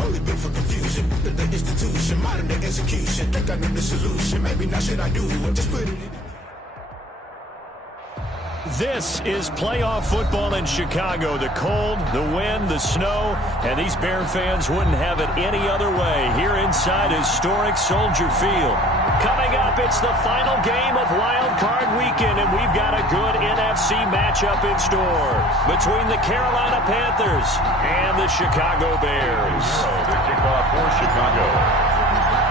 Only been for confusion. The institution, modern day execution. Think I know the solution. Maybe not should I do it? Just put it in. This is playoff football in Chicago. The cold, the wind, the snow, and these Bear fans wouldn't have it any other way here inside historic Soldier Field. Coming up, it's the final game of Wild Card Weekend, and we've got a good NFC matchup in store between the Carolina Panthers and the Chicago Bears. The kickoff for Chicago.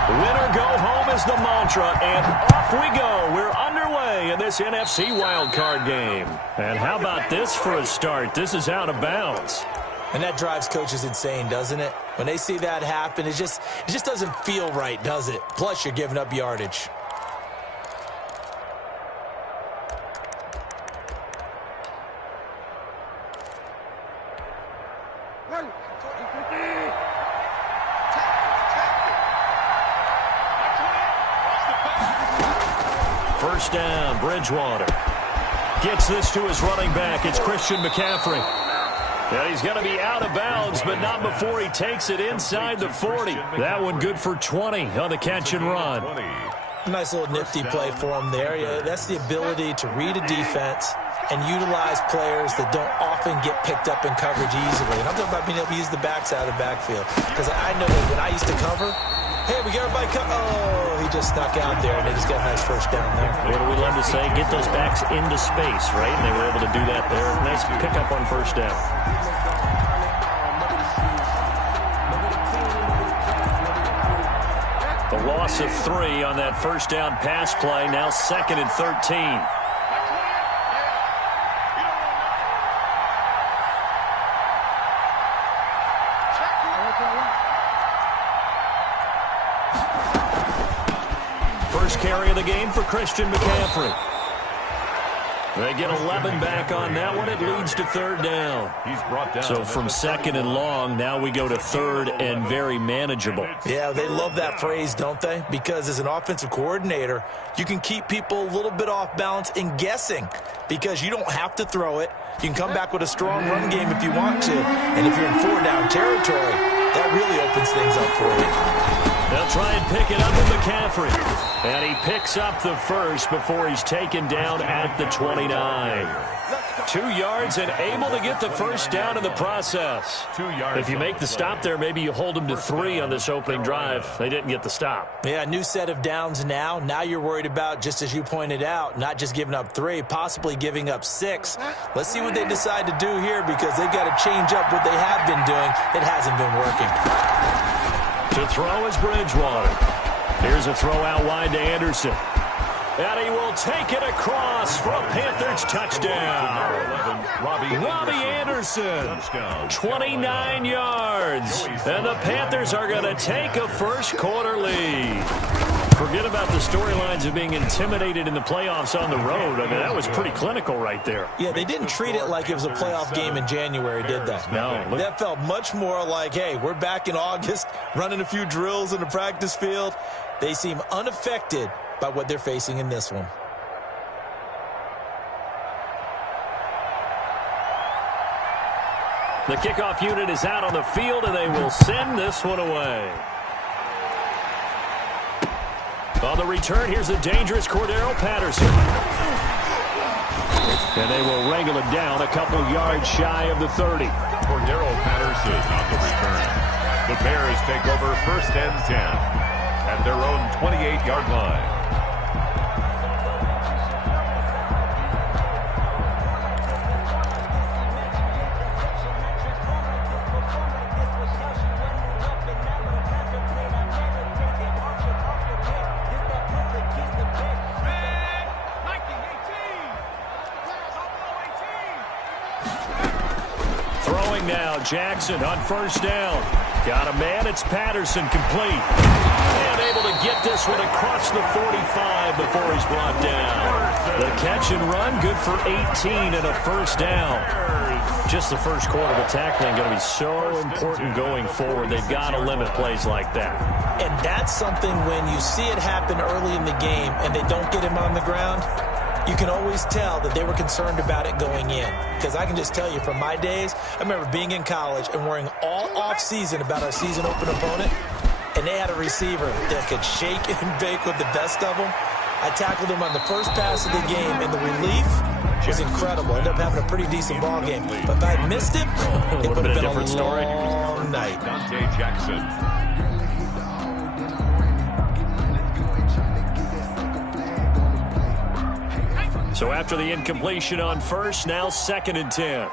Winner go home is the mantra, and off we go. We're underway in this NFC wildcard game. And how about this for a start? This is out of bounds. And that drives coaches insane, doesn't it? When they see that happen, it just doesn't feel right, does it? Plus, you're giving up yardage. First down, Bridgewater. Gets this to his running back. It's Christian McCaffrey. And he's going to be out of bounds, but not before he takes it inside the 40. That one good for 20 on the catch and run. Nice little nifty play for him there. Yeah, that's the ability to read a defense and utilize players that don't often get picked up in coverage easily. And I'm talking about being able to use the backs out of the backfield. Because I know that when I used to cover, hey, we got everybody oh, he just snuck out there, and they just got a nice first down there. What do we love to say? Get those backs into space, right? And they were able to do that there. Nice pickup on first down. The loss of 3 on that first down pass play. Now 2nd and 13. First carry of the game for Christian McCaffrey. They get 11 back on that one. It leads to 3rd down. He's brought down. So from 2nd and long, now we go to 3rd and very manageable. Yeah, they love that phrase, don't they? Because as an offensive coordinator, you can keep people a little bit off balance and guessing because you don't have to throw it. You can come back with a strong run game if you want to. And if you're in 4-down territory, that really opens things up for you. They'll try and pick it up with McCaffrey. And he picks up the first before he's taken down at the 29. 2 yards and able to get the first down in the process. 2 yards. If you make the stop there, maybe you hold them to 3 on this opening drive. They didn't get the stop. Yeah, new set of downs now. Now you're worried about, just as you pointed out, not just giving up 3, possibly giving up 6. Let's see what they decide to do here because they've got to change up what they have been doing. It hasn't been working. To throw is Bridgewater. Here's a throw out wide to Anderson. And he will take it across for a Panthers touchdown. Robbie Anderson, 29 yards. And the Panthers are going to take a first-quarter lead. Forget about the storylines of being intimidated in the playoffs on the road. I mean, that was pretty clinical right there. Yeah, they didn't treat it like it was a playoff game in January, did they? No. That felt much more like, hey, we're back in August, running a few drills in the practice field. They seem unaffected by what they're facing in this one. The kickoff unit is out on the field, and they will send this one away. On the return, here's the dangerous Cordero Patterson. And they will wrangle it down a couple yards shy of the 30. Cordero Patterson on the return. The Bears take over 1st and 10 at their own 28-yard line. Now Jackson on 1st down. Got a man. It's Patterson complete. And able to get this one across the 45 before he's brought down. The catch and run good for 18 and a 1st down. Just the first quarter of tackling going to be so important going forward. They've got to limit plays like that. And that's something when you see it happen early in the game and they don't get him on the ground, you can always tell that they were concerned about it going in. Because I can just tell you from my days, I remember being in college and worrying all off-season about our season open opponent, and they had a receiver that could shake and bake with the best of them. I tackled him on the first pass of the game, and the relief was incredible. Ended up having a pretty decent ball game. But if I had missed him, it would have been a different story. long night. Dante Jackson. So after the incompletion on first, now 2nd and 10.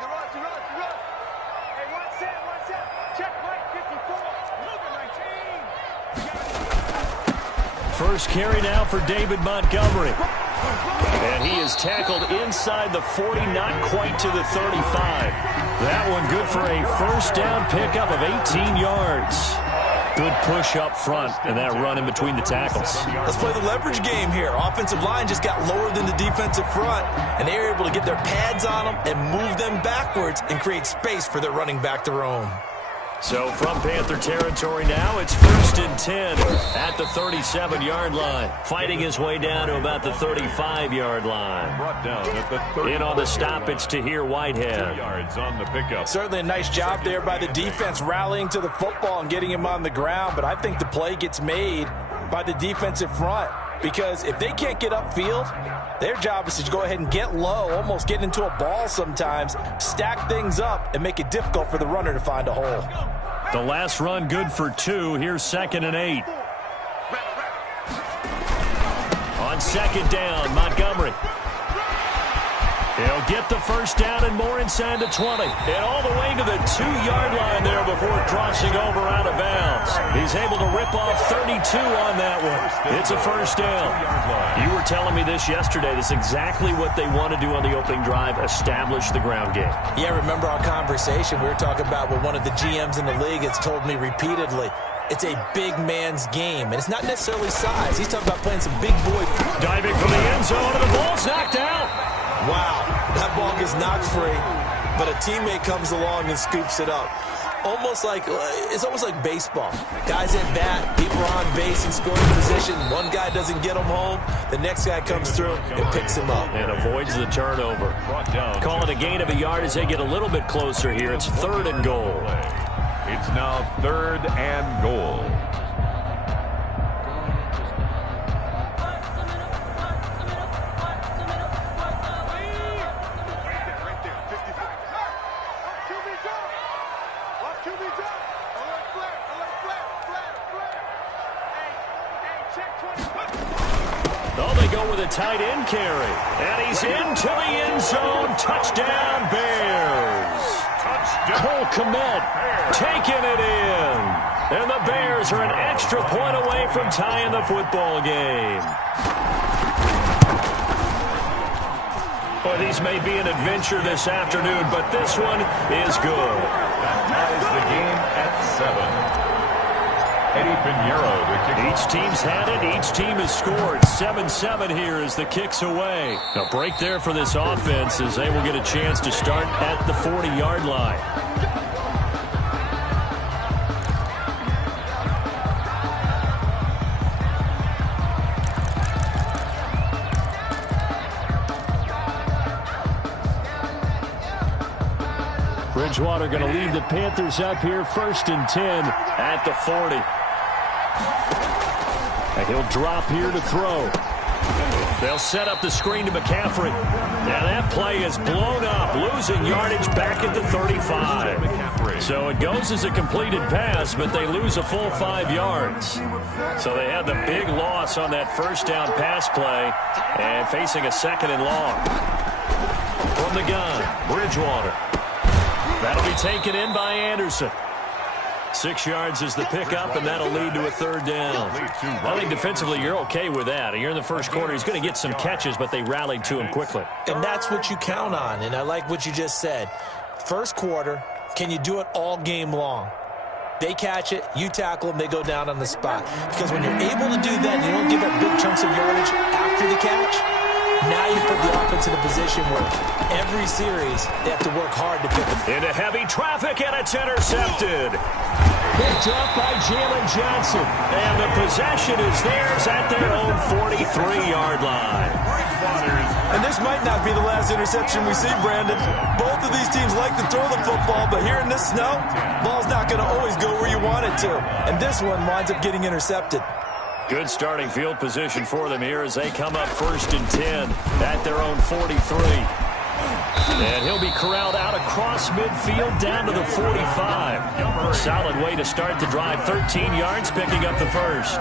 First carry now for David Montgomery. And he is tackled inside the 40, not quite to the 35. That one good for a first down pickup of 18 yards. Good push up front, and that run in between the tackles. Let's play the leverage game here. Offensive line just got lower than the defensive front, and they were able to get their pads on them and move them backwards and create space for their running back to roam. So from Panther territory now, it's 1st and 10 at the 37-yard line. Fighting his way down to about the 35-yard line. Brought down at the 30. In on the stop, it's Tahir Whitehead. 2 yards on the pickup. Certainly a nice job there by the defense rallying to the football and getting him on the ground, but I think the play gets made by the defensive front because if they can't get upfield, their job is to go ahead and get low, almost get into a ball sometimes, stack things up, and make it difficult for the runner to find a hole. The last run good for 2. Here's 2nd and 8. On 2nd down, Montgomery. He'll get the first down and more inside the 20. And all the way to the 2-yard line there before crossing over out of bounds. He's able to rip off 32 on that one. It's a first down. You were telling me this yesterday. This is exactly what they want to do on the opening drive, establish the ground game. Yeah, remember our conversation. We were talking about what one of the GMs in the league has told me repeatedly. It's a big man's game, and it's not necessarily size. He's talking about playing some big boy. Diving for the end zone, and the ball's knocked out. Wow, that ball gets knocked free, but a teammate comes along and scoops it up. It's almost like baseball. Guys at bat, people are on base in scoring position. One guy doesn't get him home. The next guy comes through and picks him up. And avoids the turnover. Call it a gain of a yard as they get a little bit closer here. It's 3rd and goal. It's now 3rd and goal. Oh, they go with a tight end carry. And he's into the end zone. Touchdown, Bears. Touchdown. Cole Kmet taking it in. And the Bears are an extra point away from tying the football game. Well, these may be an adventure this afternoon, but this one is good. That ties the game at 7. Eddie Pinheiro, the kick. Each team's had it. Each team has scored. 7-7 here as the kick's away. A break there for this offense as they will get a chance to start at the 40-yard line. Bridgewater going to lead the Panthers up here 1st and 10 at the 40. And he'll drop here to throw. They'll set up the screen to McCaffrey. Now that play is blown up, losing yardage back at the 35. So it goes as a completed pass, but they lose a full 5 yards. So they had the big loss on that first down pass play and facing a 2nd and long. From the gun, Bridgewater. That'll be taken in by Anderson. 6 yards is the pickup, and that'll lead to a 3rd down. I think defensively you're okay with that. You're in the first quarter. He's going to get some catches, but they rallied to him quickly. And that's what you count on, and I like what you just said. First quarter, can you do it all game long? They catch it, you tackle them, they go down on the spot. Because when you're able to do that and you don't give up big chunks of yardage after the catch, now you put the offense in a position where every series they have to work hard to pick it. Into heavy traffic, and it's intercepted. Picked up by Jalen Johnson. And the possession is theirs at their own 43-yard line. And this might not be the last interception we see, Brandon. Both of these teams like to throw the football, but here in this snow, ball's not going to always go where you want it to. And this one winds up getting intercepted. Good starting field position for them here as they come up 1st and 10 at their own 43. And he'll be corralled out across midfield down to the 45. Solid way to start the drive. 13 yards, picking up the first.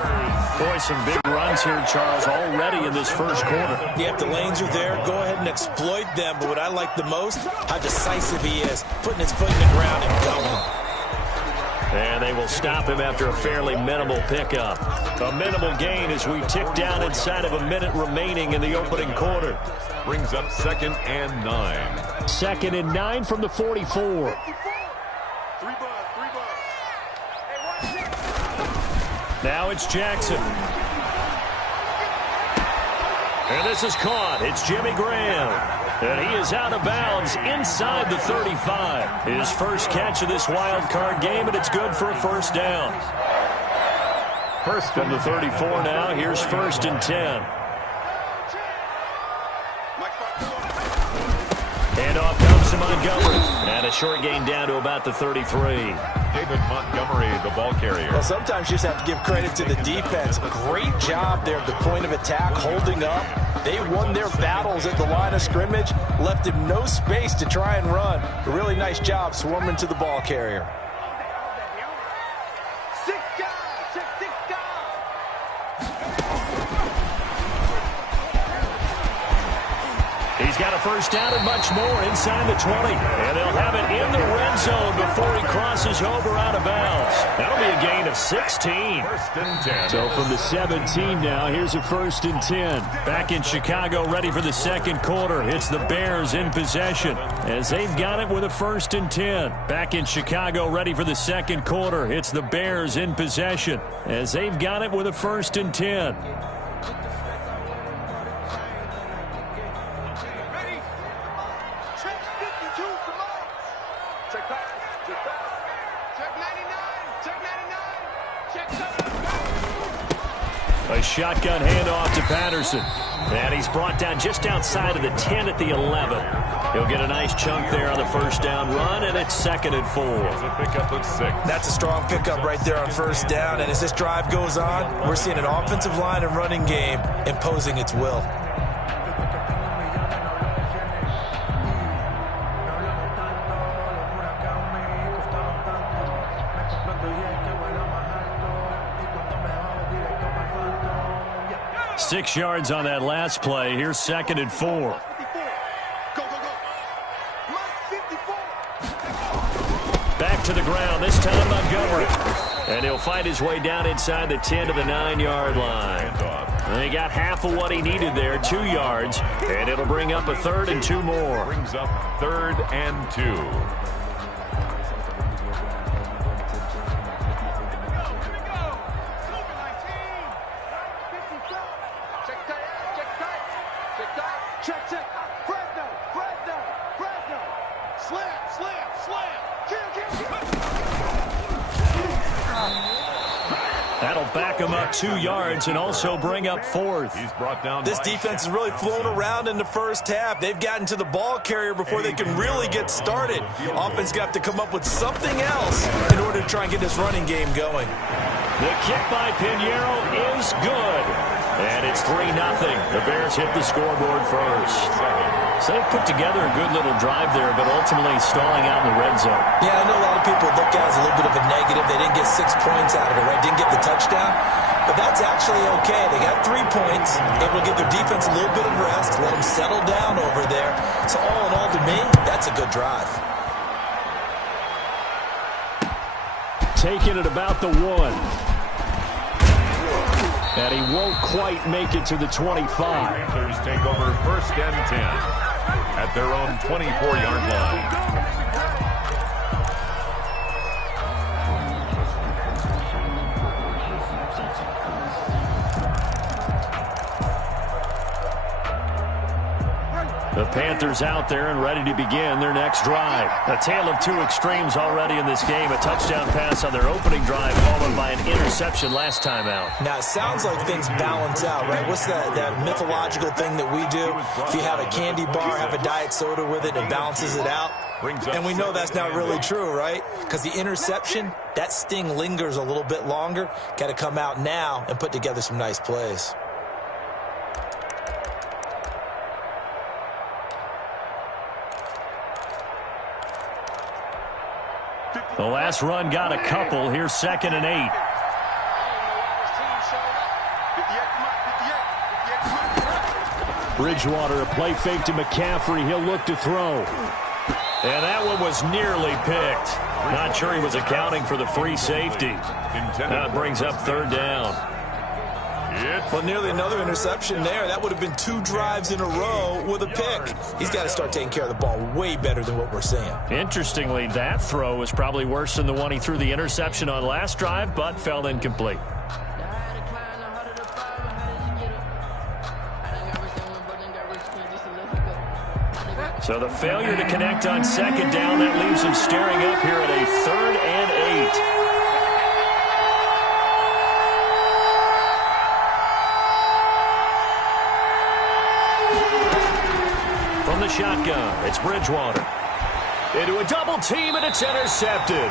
Boy, some big runs here, Charles, already in this first quarter. Yeah, if the lanes are there, go ahead and exploit them. But what I like the most, how decisive he is, putting his foot in the ground and going. And they will stop him after a fairly minimal pickup. A minimal gain as we tick down inside of a minute remaining in the opening quarter. Brings up 2nd and 9. 2nd and 9 from the 44. Now it's Jackson. And this is caught. It's Jimmy Graham. And he is out of bounds inside the 35. His first catch of this wild card game, and it's good for a first down. First from the 34 now. Here's 1st and 10. And off comes to Montgomery. And a short gain down to about the 33. David Montgomery, the ball carrier. Well, sometimes you just have to give credit to the defense. Great job there at the point of attack, holding up. They won their battles at the line of scrimmage, left him no space to try and run. A really nice job swarming to the ball carrier. He's got a first down and much more inside the 20. And they'll have it in the red zone before he crosses over out of bounds. That'll be a gain of 16. 1st and 10. So from the 17 now, here's a 1st and 10. Back in Chicago, ready for the second quarter. It's the Bears in possession as they've got it with a 1st and 10. Back in Chicago, ready for the second quarter. It's the Bears in possession as they've got it with a 1st and 10. A shotgun handoff to Patterson. And he's brought down just outside of the 10 at the 11. He'll get a nice chunk there on the first down run, and it's 2nd and 4. It's a pickup of 6. That's a strong pickup right there on first down. And as this drive goes on, we're seeing an offensive line and running game imposing its will. Six yards on that last play. Here's 2nd and 4. Back to the ground, this time Montgomery. And he'll fight his way down inside the 10 to the 9-yard line. And he got half of what he needed there, 2 yards. And it'll bring up a 3rd and 2 more. Brings up 3rd and 2. That'll back him up 2 yards and also bring up 4th. He's brought down. This defense has really flown around in the first half. They've gotten to the ball carrier before they can really get started. Offense got to come up with something else in order to try and get this running game going. The kick by Pinheiro is good. And it's 3-0. The Bears hit the scoreboard first. So they put together a good little drive there, but ultimately stalling out in the red zone. Yeah, I know a lot of people look at it as a little bit of a negative. They didn't get 6 points out of it, right? Didn't get the touchdown. But that's actually okay. They got 3 points. Able to give their defense a little bit of rest, let them settle down over there. So all in all, to me, that's a good drive. Taking it about the 1. And he won't quite make it to the 25. Panthers take over 1st and 10 at their own 24-yard line. The Panthers out there and ready to begin their next drive. A tale of 2 extremes already in this game. A touchdown pass on their opening drive, followed by an interception. interception last time out. Now, it sounds like things balance out, right? What's that mythological thing that we do? If you have a candy bar, have a diet soda with it, it balances it out. And we know that's not really true, right? Because the interception, that sting lingers a little bit longer. Got to come out now and put together some nice plays. The last run got a couple. Here's 2nd and 8. Bridgewater, a play fake to McCaffrey. He'll look to throw. And that one was nearly picked. Not sure he was accounting for the free safety. That brings up 3rd down. Well, nearly another interception there. That would have been 2 drives in a row with a pick. He's got to start taking care of the ball way better than what we're seeing. Interestingly, that throw was probably worse than the one he threw the interception on last drive, but fell incomplete. So the failure to connect on 2nd down, that leaves him staring up here at a 3rd and 8. From the shotgun, it's Bridgewater. Into a double team, and it's intercepted.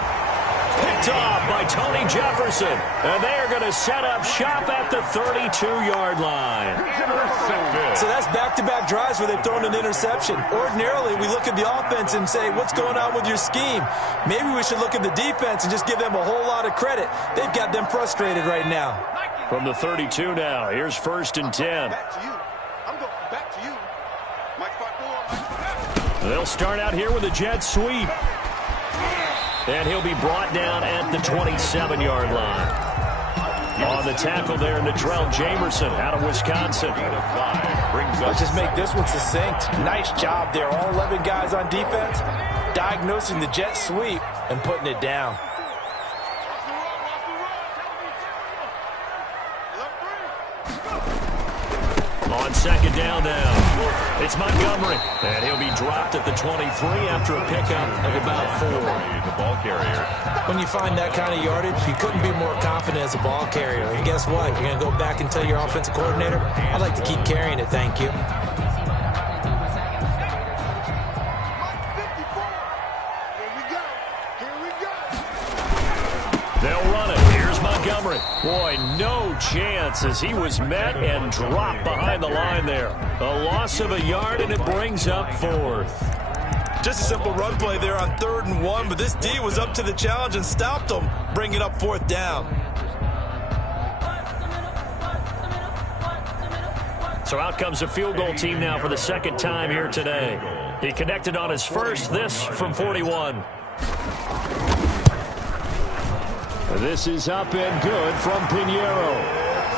Picked off by Tony Jefferson. And they are going to set up shop at the 32-yard line. So that's back-to-back drives where they've thrown an interception. Ordinarily, we look at the offense and say, what's going on with your scheme? Maybe we should look at the defense and just give them a whole lot of credit. They've got them frustrated right now. From the 32 now, here's 1st and 10. They'll start out here with a jet sweep. And he'll be brought down at the 27-yard line. On the tackle there, Natrell Jamerson out of Wisconsin. Let's just make this one succinct. Nice job there. All 11 guys on defense diagnosing the jet sweep and putting it down. On 2nd down now, it's Montgomery. And he'll be dropped at the 23 after a pickup of about 4. The ball carrier. When you find that kind of yardage, you couldn't be more confident as a ball carrier. And guess what? You're going to go back and tell your offensive coordinator, I'd like to keep carrying it, thank you. They'll run it. Here's Montgomery. Boy, no chance as he was met and dropped behind the line there. A loss of a yard, and it brings up 4th. Just a simple run play there on 3rd and 1, but this D was up to the challenge and stopped them, bringing up 4th down. So out comes a field goal team now for the 2nd time here today. He connected on his first, this from 41. This is up and good from Pinheiro.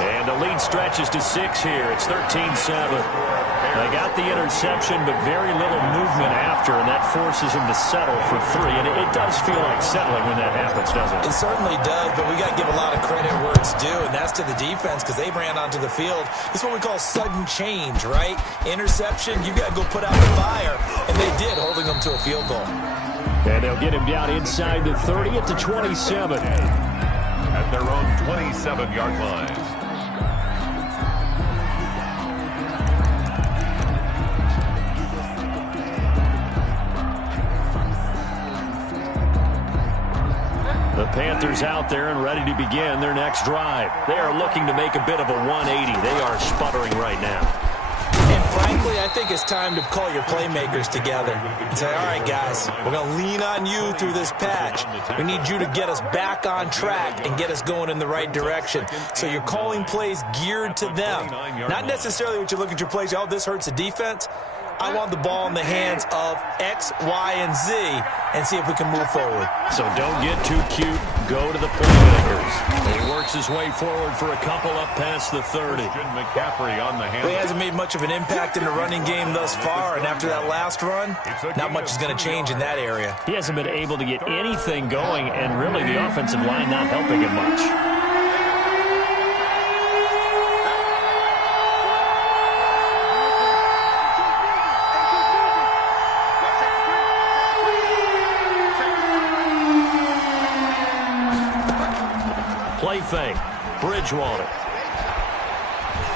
And the lead stretches to 6 here. It's 13-7. They got the interception, but very little movement after, and that forces him to settle for 3. And it does feel like settling when that happens, doesn't it? It certainly does, but we got to give a lot of credit where it's due, and that's to the defense because they ran onto the field. It's what we call sudden change, right? Interception, you got to go put out the fire, and they did, holding them to a field goal. And they'll get him down inside the 30 at the 27. At their own 27-yard line. The Panthers out there and ready to begin their next drive. They are looking to make a bit of a 180. They are sputtering right now. And frankly, I think it's time to call your playmakers together and say, all right, guys, we're going to lean on you through this patch. We need you to get us back on track and get us going in the right direction. So you're calling plays geared to them. Not necessarily what you look at your plays, oh, this hurts the defense. I want the ball in the hands of X, Y, and Z and see if we can move forward. So don't get too cute. Go to the playmakers. He works his way forward for a couple up past the 30. McCaffrey on the hand. He hasn't made much of an impact in the running game thus far, and after that last run, not much is going to change in that area. He hasn't been able to get anything going, and really the offensive line not helping him much. Play fake. Bridgewater.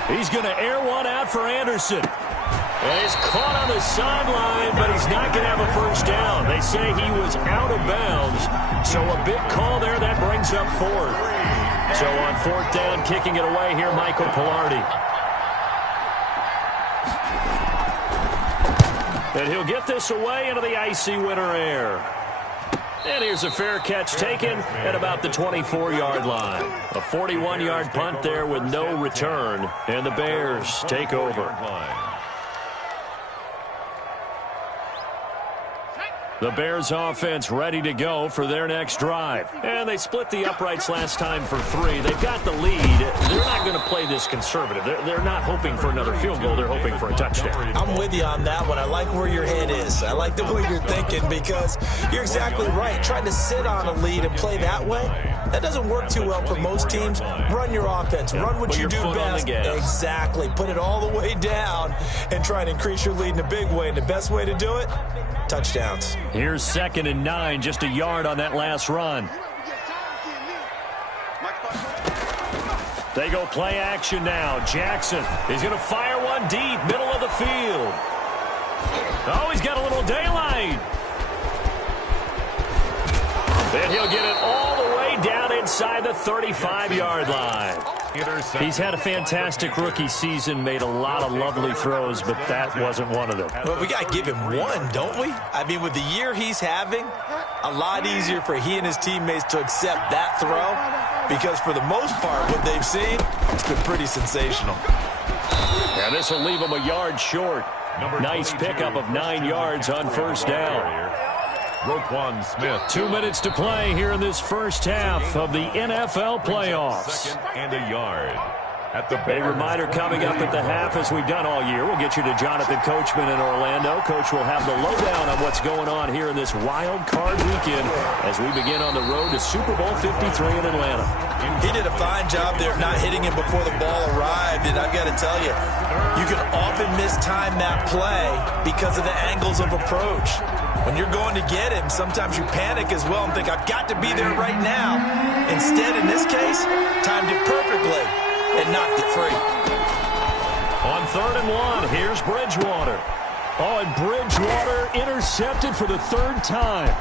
He's going to air one out for Anderson. And he's caught on the sideline, but he's not going to have a first down. They say he was out of bounds. So a big call there. That brings up 4th. So on 4th down, kicking it away here, Michael Palardy. And he'll get this away into the icy winter air. And here's a fair catch taken at about the 24-yard line. A 41-yard punt there with no return. And the Bears take over. The Bears offense ready to go for their next drive. And they split the uprights last time for 3. They've got the lead. They're not going to play this conservative. They're not hoping for another field goal. They're hoping for a touchdown. I'm with you on that one. I like where your head is. I like the way you're thinking because you're exactly right. Trying to sit on a lead and play that way, that doesn't work too well for most teams. Run your offense. Run what you do best. Exactly. Put it all the way down and try and increase your lead in a big way. And the best way to do it, touchdowns. Here's 2nd and 9, just a yard on that last run. They go play action now. Jackson is going to fire one deep, middle of the field. Oh, he's got a little daylight. And he'll get it all the way down inside the 35-yard line. He's had a fantastic rookie season, made a lot of lovely throws, but that wasn't one of them. Well, we got to give him one, don't we? I mean, with the year he's having, a lot easier for he and his teammates to accept that throw because for the most part, what they've seen, it's been pretty sensational. And this will leave him a yard short. Nice pickup of 9 yards on 1st down. Roquan Smith. 2 minutes to play here in this first half of the NFL playoffs. 2nd and a yard. At the A reminder coming up at the half, as we've done all year. We'll get you to Jonathan Coachman in Orlando. Coach will have the lowdown on what's going on here in this wild card weekend as we begin on the road to Super Bowl 53 in Atlanta. He did a fine job there of not hitting him before the ball arrived, and I've got to tell you, you can often mistime that play because of the angles of approach. When you're going to get him, sometimes you panic as well and think, I've got to be there right now. Instead, in this case, timed it perfectly and knocked it free. On 3rd and 1, here's Bridgewater. Oh, and Bridgewater intercepted for the 3rd time.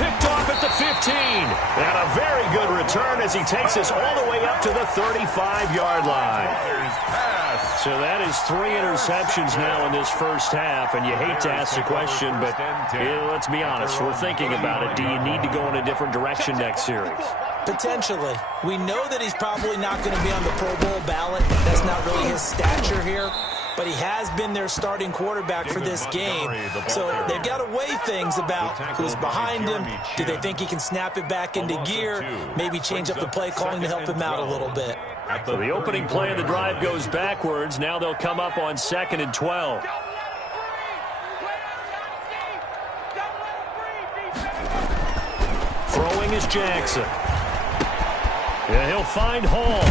Picked off at the 15. And a very good return as he takes us all the way up to the 35-yard line. So that is 3 interceptions now in this first half, and you hate to ask the question, but let's be honest, we're thinking about it. Do you need to go in a different direction next series? Potentially. We know that he's probably not going to be on the Pro Bowl ballot. That's not really his stature here. But he has been their starting quarterback for this game. So they've got to weigh things about who's behind him. Do they think he can snap it back into gear? Maybe change up the play calling to help him out a little bit. So the opening play of the drive goes backwards. Now they'll come up on 2nd and 12. Throwing is Jackson. Yeah, he'll find Hall.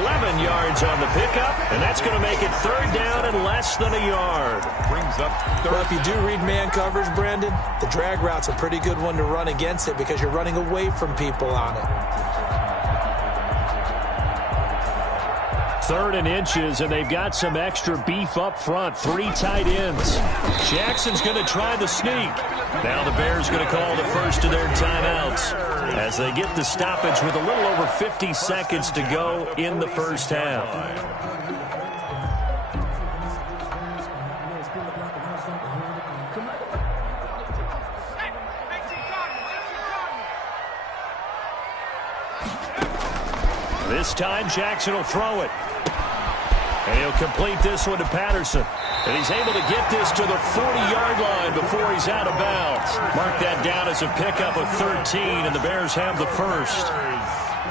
11 yards on the pickup, and that's going to make it 3rd down and less than a yard. Brings up 3rd. Well, if you do read man coverage, Brandon, the drag route's a pretty good one to run against it because you're running away from people on it. 3rd and inches, and they've got some extra beef up front. 3 tight ends. Jackson's going to try the sneak. Now the Bears going to call the first of their timeouts as they get the stoppage with a little over 50 seconds to go in the first half. This time Jackson will throw it. And he'll complete this one to Patterson. And he's able to get this to the 40-yard line before he's out of bounds. Mark that down as a pickup of 13, and the Bears have the first.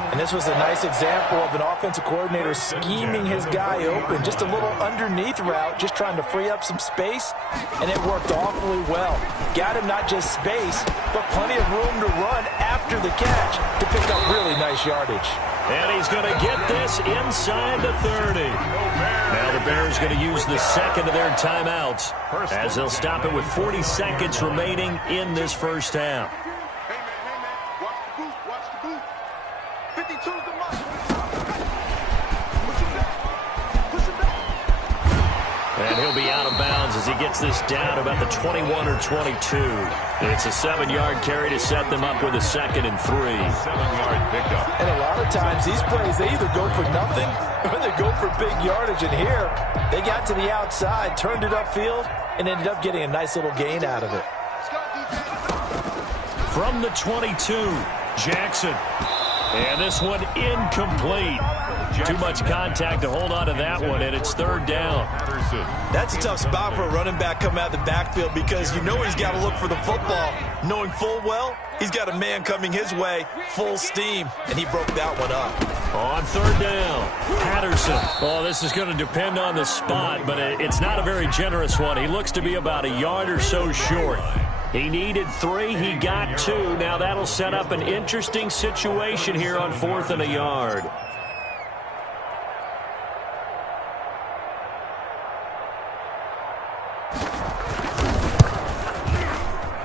And this was a nice example of an offensive coordinator scheming his guy open. Just a little underneath route, just trying to free up some space, and it worked awfully well. Got him not just space, but plenty of room to run after the catch to pick up really nice yardage. And he's going to get this inside the 30. Now the Bears going to use the second of their timeouts as they'll stop it with 40 seconds remaining in this first half. And he'll be out of bounds as he gets this down about the 21 or 22. It's a 7-yard carry to set them up with a 2nd and 3. 7-yard pickup. And a lot of times these plays, they either go for nothing or they go for big yardage. And here, they got to the outside, turned it upfield, and ended up getting a nice little gain out of it. From the 22, Jackson. And this one incomplete. Too much contact to hold on to that one, and it's 3rd down. That's a tough spot for a running back coming out of the backfield because you know he's got to look for the football, knowing full well he's got a man coming his way, full steam, and he broke that one up. On 3rd down, Patterson. Oh, this is going to depend on the spot, but it's not a very generous one. He looks to be about a yard or so short. He needed 3. He got 2. Now that'll set up an interesting situation here on 4th and a yard.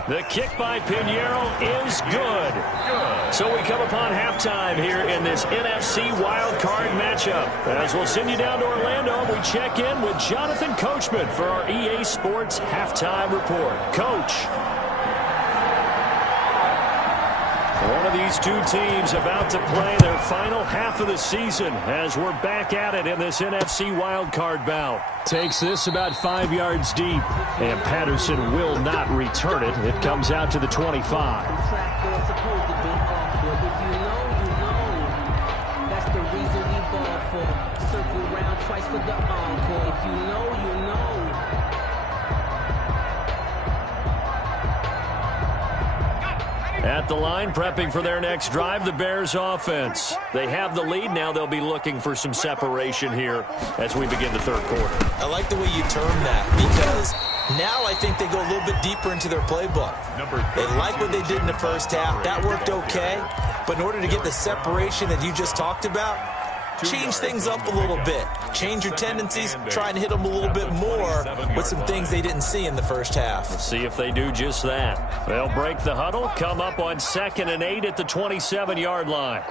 The kick by Pinheiro is good. So we come upon halftime here in this NFC wildcard matchup. As we'll send you down to Orlando, we check in with Jonathan Coachman for our EA Sports Halftime Report. Coach. One of these two teams about to play their final half of the season as we're back at it in this NFC wildcard bout. Takes this about 5 yards deep, and Patterson will not return it. It comes out to the 25. At the line, prepping for their next drive, the Bears offense. They have the lead. Now they'll be looking for some separation here as we begin the 3rd quarter. I like the way you term that because now I think they go a little bit deeper into their playbook. They like what they did in the first half. That worked okay. But in order to get the separation that you just talked about, change things up a little bit. Change your tendencies, try and hit them a little bit more with some things they didn't see in the first half. Let's see if they do just that. They'll break the huddle, come up on 2nd and 8 at the 27-yard line.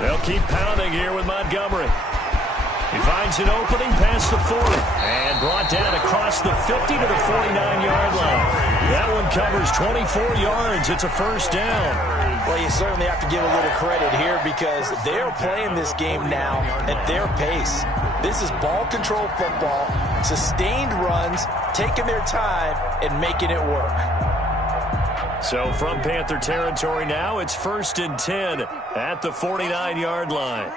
They'll keep pounding here with Montgomery. He finds an opening past the 40 and brought down across the 50 to the 49-yard line. That one covers 24 yards. It's a 1st down. Well, you certainly have to give a little credit here because they're playing this game now at their pace. This is ball control football, sustained runs, taking their time and making it work. So from Panther territory now, it's 1st and 10 at the 49-yard line.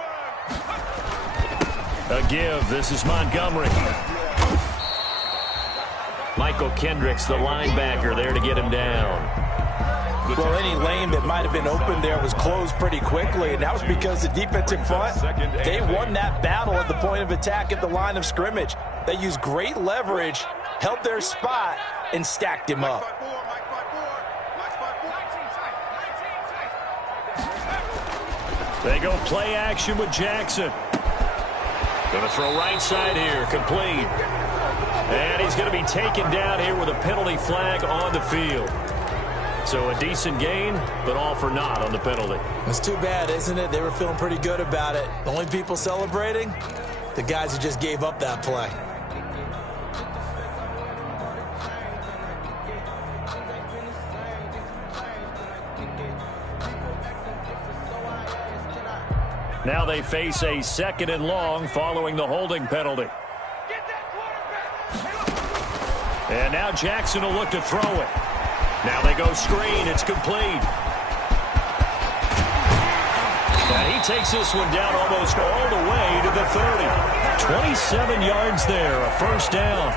A give. This is Montgomery. Michael Kendricks, the linebacker, there to get him down. Well, any lane that might have been open there was closed pretty quickly, and that was because the defensive front, they won that battle at the point of attack at the line of scrimmage. They used great leverage, held their spot, and stacked him up. They go play action with Jackson. Going to throw right side here, complete. And he's going to be taken down here with a penalty flag on the field. So a decent gain, but all for naught on the penalty. It's too bad, isn't it? They were feeling pretty good about it. The only people celebrating, the guys who just gave up that play. Now they face a 2nd and long following the holding penalty. And now Jackson will look to throw it. Now they go screen. It's complete. And he takes this one down almost all the way to the 30. 27 yards there, a 1st down.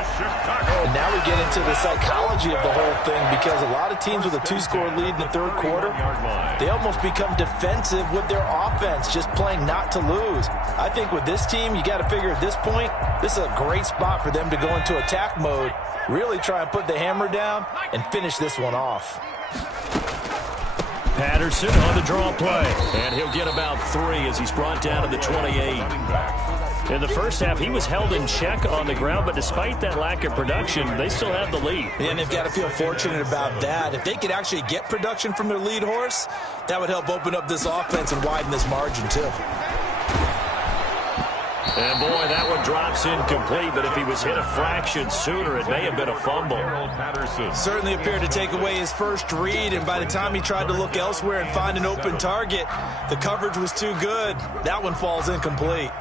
And now we get into the psychology of the whole thing because a lot of teams with a 2-score lead in the 3rd quarter, they almost become defensive with their offense, just playing not to lose. I think with this team, you got to figure at this point, this is a great spot for them to go into attack mode, really try and put the hammer down and finish this one off. Patterson on the draw play, and he'll get about 3 as he's brought down to the 28. In the first half, he was held in check on the ground, but despite that lack of production, they still have the lead. And they've got to feel fortunate about that. If they could actually get production from their lead horse, that would help open up this offense and widen this margin, too. And, boy, that one drops incomplete, but if he was hit a fraction sooner, it may have been a fumble. Certainly appeared to take away his first read, and by the time he tried to look elsewhere and find an open target, the coverage was too good. That one falls incomplete.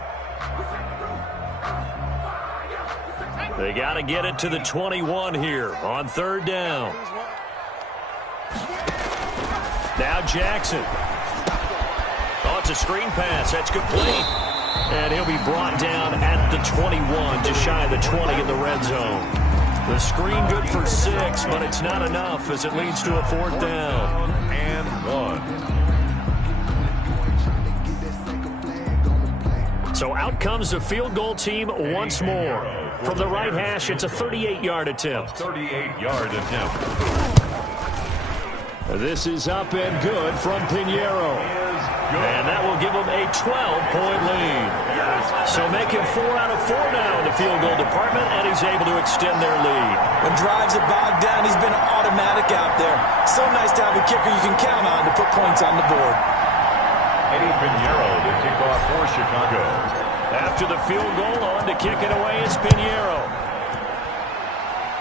They got to get it to the 21 here on third down. Now Jackson. Oh, it's a screen pass. That's complete. And he'll be brought down at the 21, just shy of the 20 in the red zone. The screen good for 6, but it's not enough as it leads to a fourth down. And 1. So out comes the field goal team once more. From the right hash, it's a 38-yard attempt. 38-yard attempt. This is up and good from Pinheiro. And that will give them a 12-point lead. So make him 4 out of 4 now in the field goal department, and he's able to extend their lead. When drives are bogged down, he's been automatic out there. So nice to have a kicker you can count on to put points on the board. Eddie Pinheiro to kick off for Chicago. After the field goal, on to kick it away is Pinheiro.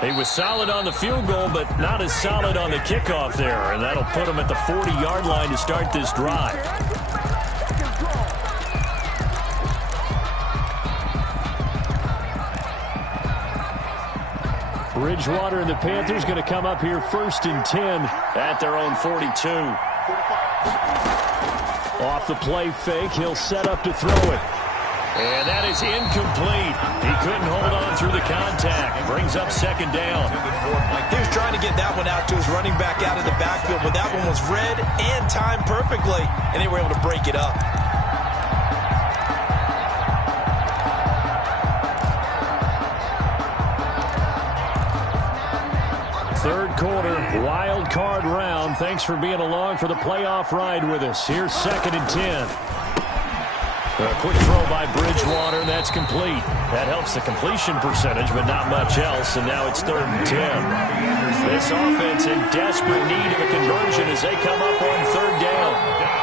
He was solid on the field goal, but not as solid on the kickoff there, and that'll put him at the 40-yard line to start this drive. Bridgewater and the Panthers going to come up here 1st and 10 at their own 42. Off the play fake, he'll set up to throw it. And that is incomplete. He couldn't hold on through the contact. Brings up second down. He was trying to get that one out to his running back out of the backfield, but that one was read and timed perfectly, and they were able to break it up. Third quarter, wild card round. Thanks for being along for the playoff ride with us. Here's 2nd and 10. A quick throw by Bridgewater. That's complete. That helps the completion percentage, but not much else. And now it's 3rd and 10. This offense in desperate need of a conversion as they come up on 3rd down.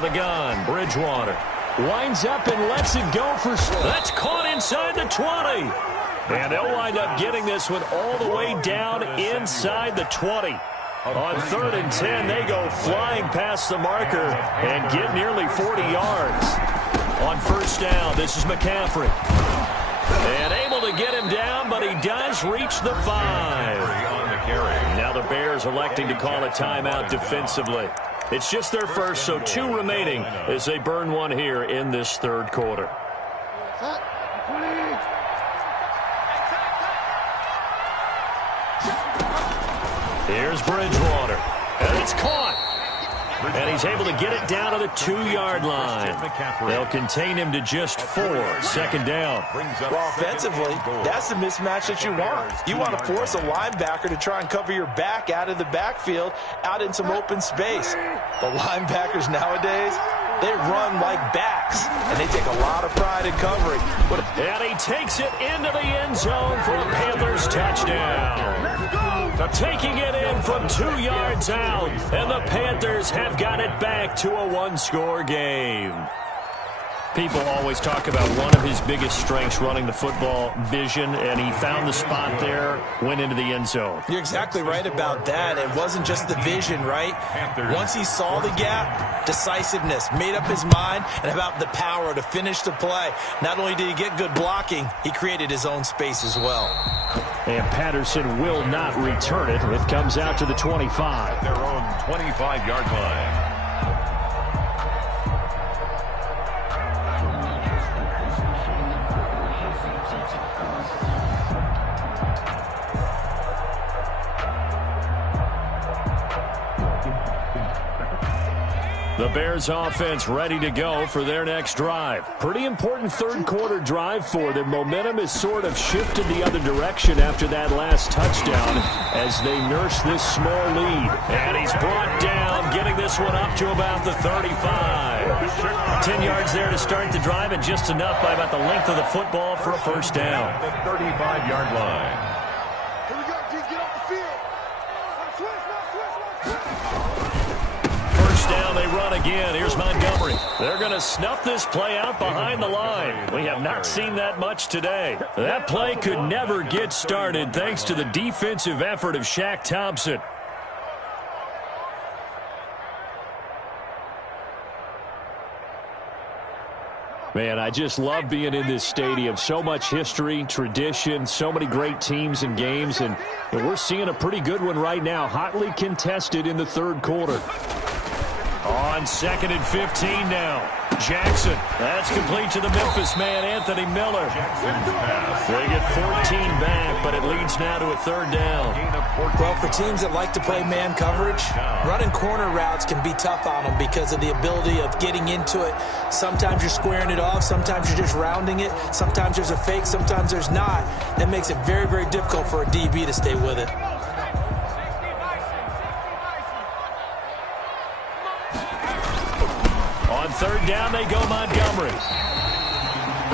The gun, Bridgewater winds up and lets it go for... That's caught inside the 20. And they'll wind up getting this one all the way down inside the 20. On 3rd and 10, they go flying past the marker and get nearly 40 yards. On 1st down, this is McCaffrey. And able to get him down, but he does reach the 5. Now the Bears electing to call a timeout defensively. It's just their first, so 2 remaining as they burn one here in this 3rd quarter. Here's Bridgewater, and it's caught. And he's able to get it down to the 2-yard line. They'll contain him to just 4. 2nd down. Well, offensively, that's the mismatch that you want. You want to force a linebacker to try and cover your back out of the backfield, out in some open space. The linebackers nowadays, they run like backs, and they take a lot of pride in covering. And he takes it into the end zone for the Panthers touchdown. Taking it in from 2 yards out, and the Panthers have got it back to a 1-score game. People always talk about one of his biggest strengths, running the football, vision, and he found the spot there, went into the end zone. You're exactly right about that. It wasn't just the vision, right? Once he saw the gap, decisiveness, made up his mind, and about the power to finish the play. Not only did he get good blocking, he created his own space as well. And Patterson will not return it. It comes out to the 25. Their own 25-yard line. The Bears offense ready to go for their next drive. Pretty important third quarter drive for them. Momentum has sort of shifted the other direction after that last touchdown as they nurse this small lead. And he's brought down, getting this one up to about the 35. 10 yards there to start the drive, and just enough by about the length of the football for a first down. The 35-yard line. Down, they run again. Here's Montgomery. They're going to snuff this play out behind the line. We have not seen that much today. That play could never get started thanks to the defensive effort of Shaq Thompson. Man, I just love being in this stadium. So much history, tradition, so many great teams and games, and we're seeing a pretty good one right now, hotly contested in the third quarter. On 2nd and 15 now. Jackson. That's complete to the Memphis man, Anthony Miller. They get 14 back, but it leads now to a third down. Well, for teams that like to play man coverage, running corner routes can be tough on them because of the ability of getting into it. Sometimes you're squaring it off. Sometimes you're just rounding it. Sometimes there's a fake. Sometimes there's not. That makes it very, very difficult for a DB to stay with it. On third down, they go Montgomery.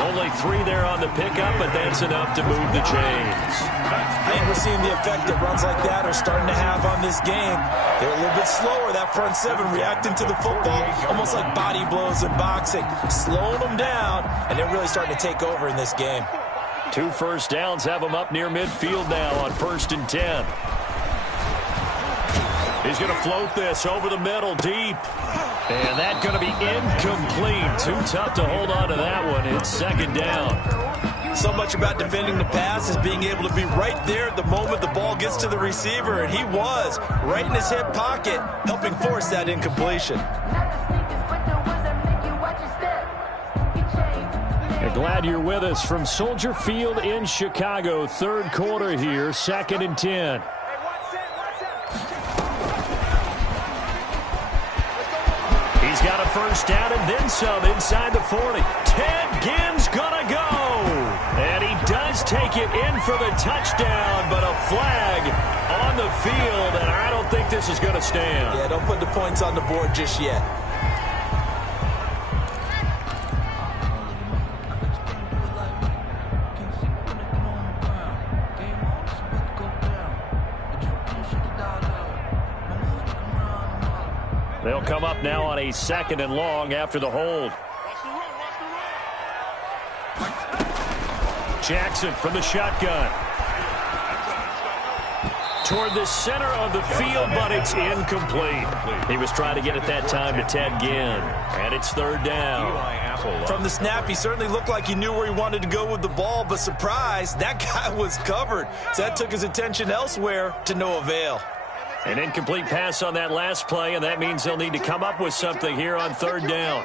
Only 3 there on the pickup, but that's enough to move the chains. I think we're seeing the effect that runs like that are starting to have on this game. They're a little bit slower, that front seven, reacting to the football, almost like body blows in boxing, slowing them down, and they're really starting to take over in this game. 2 first downs have them up near midfield now on 1st and 10. He's going to float this over the middle deep. And that's going to be incomplete. Too tough to hold on to that one. It's 2nd down. So much about defending the pass is being able to be right there at the moment the ball gets to the receiver. And he was right in his hip pocket, helping force that incompletion. Glad you're with us from Soldier Field in Chicago. Third quarter here, 2nd and 10. He's got a first down and then some inside the 40. Ted Ginn's gonna go. And he does take it in for the touchdown, but a flag on the field, and I don't think this is gonna stand. Yeah, don't put the points on the board just yet. They'll come up now on a 2nd and long after the hold. Jackson from the shotgun. Toward the center of the field, but it's incomplete. He was trying to get it that time to Ted Ginn. And it's 3rd down. From the snap, he certainly looked like he knew where he wanted to go with the ball, but surprise, that guy was covered. So that took his attention elsewhere to no avail. An incomplete pass on that last play, and that means they'll need to come up with something here on 3rd down.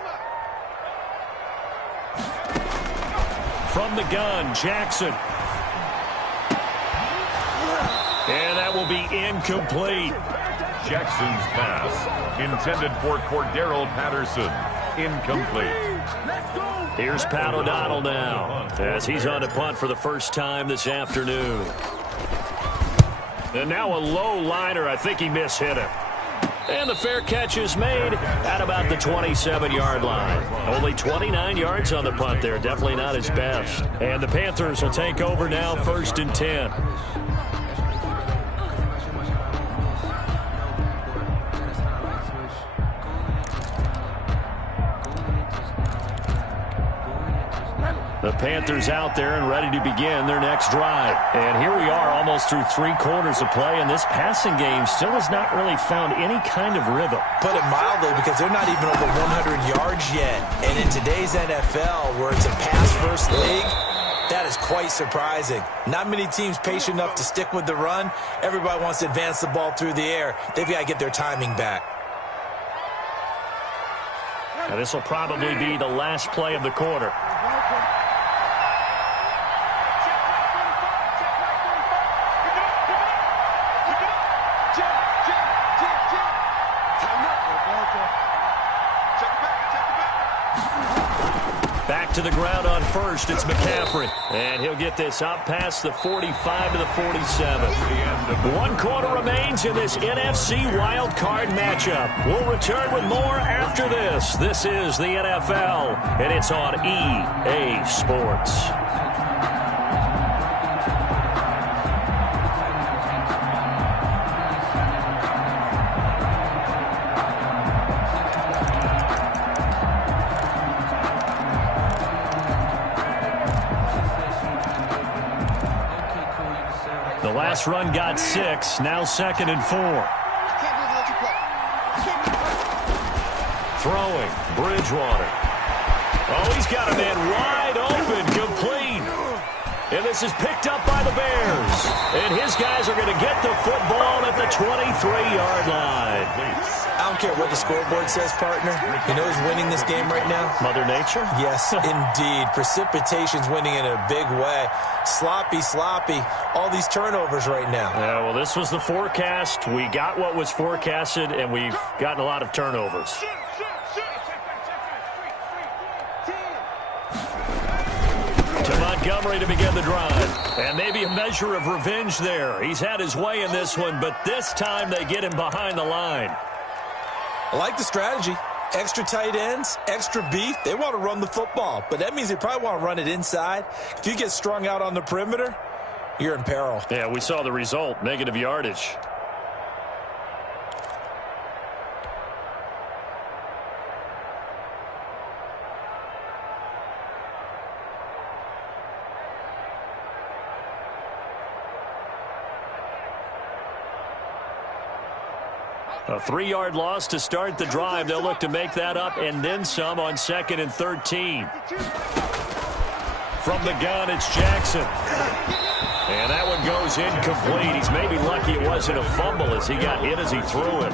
From the gun, Jackson. And that will be incomplete. Jackson's pass, intended for Cordero Patterson, incomplete. Here's Pat O'Donnell now, as he's on to punt for the first time this afternoon. And now a low liner. I think he mishit him. And the fair catch is made at about the 27-yard line. Only 29 yards on the punt there. Definitely not his best. And the Panthers will take over now, 1st and 10. The Panthers out there and ready to begin their next drive. And here we are almost through 3 quarters of play, and this passing game still has not really found any kind of rhythm. Put it mildly, because they're not even over 100 yards yet. And in today's NFL, where it's a pass-first league, that is quite surprising. Not many teams patient enough to stick with the run. Everybody wants to advance the ball through the air. They've got to get their timing back. Now this will probably be the last play of the quarter. to the ground on first. It's McCaffrey. And he'll get this up past the 45 to the 47. 1 quarter remains in this NFC wildcard matchup. We'll return with more after this. This is the NFL, and it's on EA Sports. The last run got 6, now 2nd and 4. Throwing, Bridgewater. Oh, he's got a man wide open, complete. And this is picked up by the Bears. And his guys are going to get the football at the 23-yard line. I don't care what the scoreboard says, partner. You know who's winning this game right now? Mother Nature? Yes, indeed. Precipitation's winning in a big way. Sloppy. All these turnovers right now. Yeah, well, this was the forecast. We got what was forecasted, and we've gotten a lot of turnovers. To Montgomery to begin the drive. And maybe a measure of revenge there. He's had his way in this one, but this time they get him behind the line. I like the strategy. Extra tight ends, extra beef. They want to run the football, but that means they probably want to run it inside. If you get strung out on the perimeter, you're in peril. Yeah, we saw the result, negative yardage. A 3-yard loss to start the drive. They'll look to make that up and then some on 2nd and 13. From the gun, it's Jackson. And that one goes incomplete. He's maybe lucky it wasn't a fumble as he got hit as he threw it.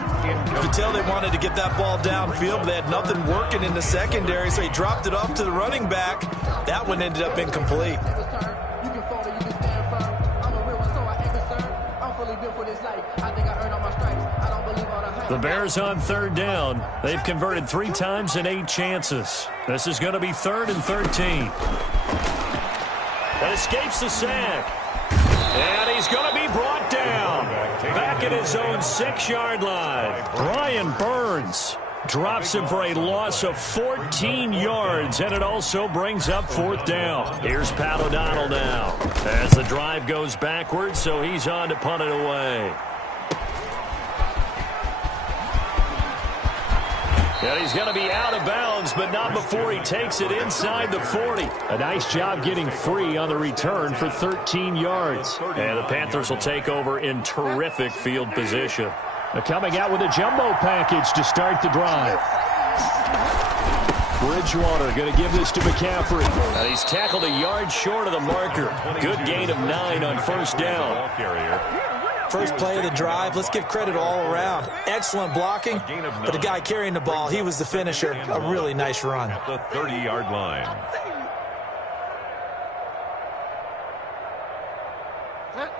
You could tell they wanted to get that ball downfield, but they had nothing working in the secondary, so he dropped it off to the running back. That one ended up incomplete. The Bears on 3rd down. They've converted 3 times in 8 chances. This is going to be 3rd and 13. That escapes the sack. And he's going to be brought down. Back at his own 6-yard line. Brian Burns drops him for a loss of 14 yards, and it also brings up 4th down. Here's Pat O'Donnell now as the drive goes backwards, so he's on to punt it away. And he's going to be out of bounds, but not before he takes it inside the 40. A nice job getting free on the return for 13 yards. And the Panthers will take over in terrific field position. They're coming out with a jumbo package to start the drive. Bridgewater going to give this to McCaffrey. And he's tackled a yard short of the marker. Good gain of 9 on 1st down. First play of the drive, let's give credit all around. Excellent blocking, but the guy carrying the ball, he was the finisher. A really nice run. At the 30-yard line.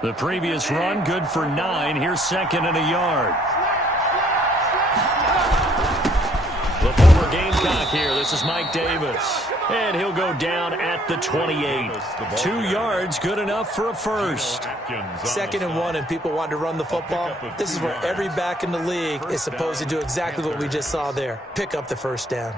The previous run, good for 9. Here's 2nd and a yard. The former Gamecock here. This is Mike Davis. And he'll go down at the 28. 2 yards, good enough for a first. 2nd and 1, and people want to run the football. This is where every back in the league is supposed to do exactly what we just saw there. Pick up the first down.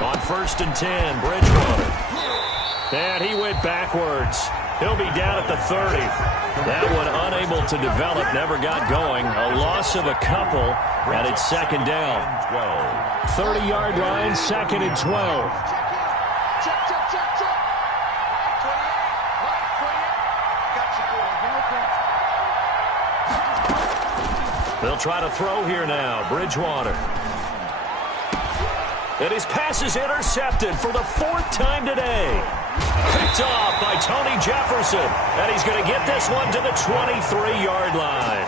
On 1st and 10, Bridgewater. And he went backwards. He'll be down at the 30. That one unable to develop, never got going. A loss of a couple, and it's 2nd down. 30-yard line, 2nd and 12. They'll try to throw here now. Bridgewater. And his pass is intercepted for the 4th time today. Picked off by Tony Jefferson. And he's going to get this one to the 23-yard line.